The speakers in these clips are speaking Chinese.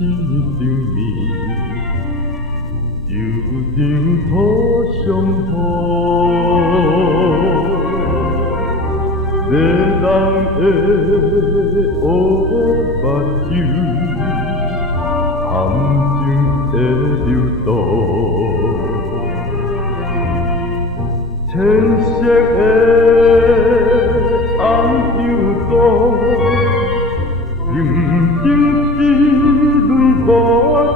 生命，犹如土上土，热人的乌目睭，含情的流动，浅色的红油膏。静静一蕊无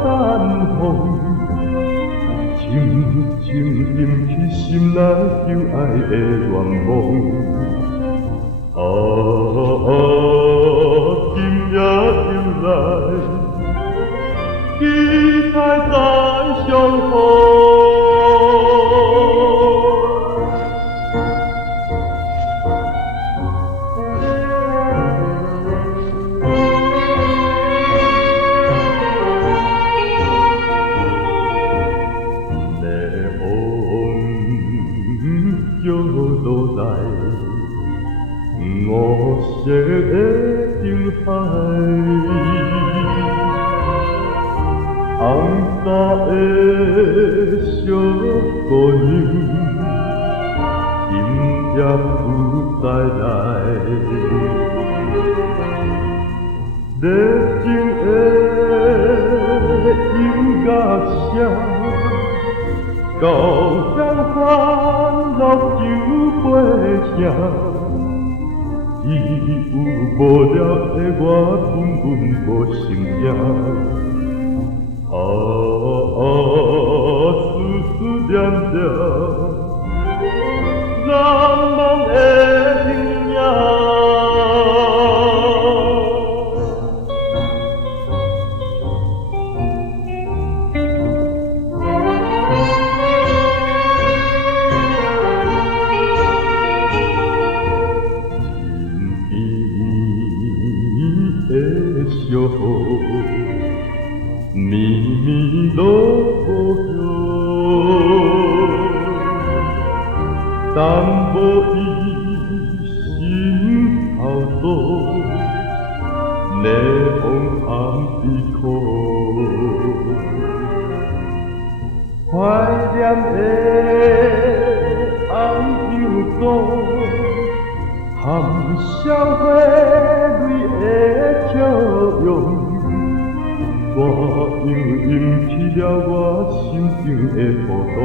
等风，深深引起心内求爱的愿望。今夜又来，期待再相逢。叫落来，五色的情海，红纱的小姑娘，今夜不再来，热情的音乐声。高声欢乐酒杯声，只有无聊的我闷闷无心声。思思念念，难忘的hình影。小雨绵绵落无响，但无伊心头路，热风含悲苦，怀念的红油膏，含笑花蕊的笑容，我又引起了我心中的波动。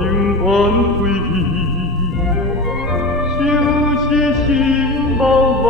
永远归伊，就是心茫茫。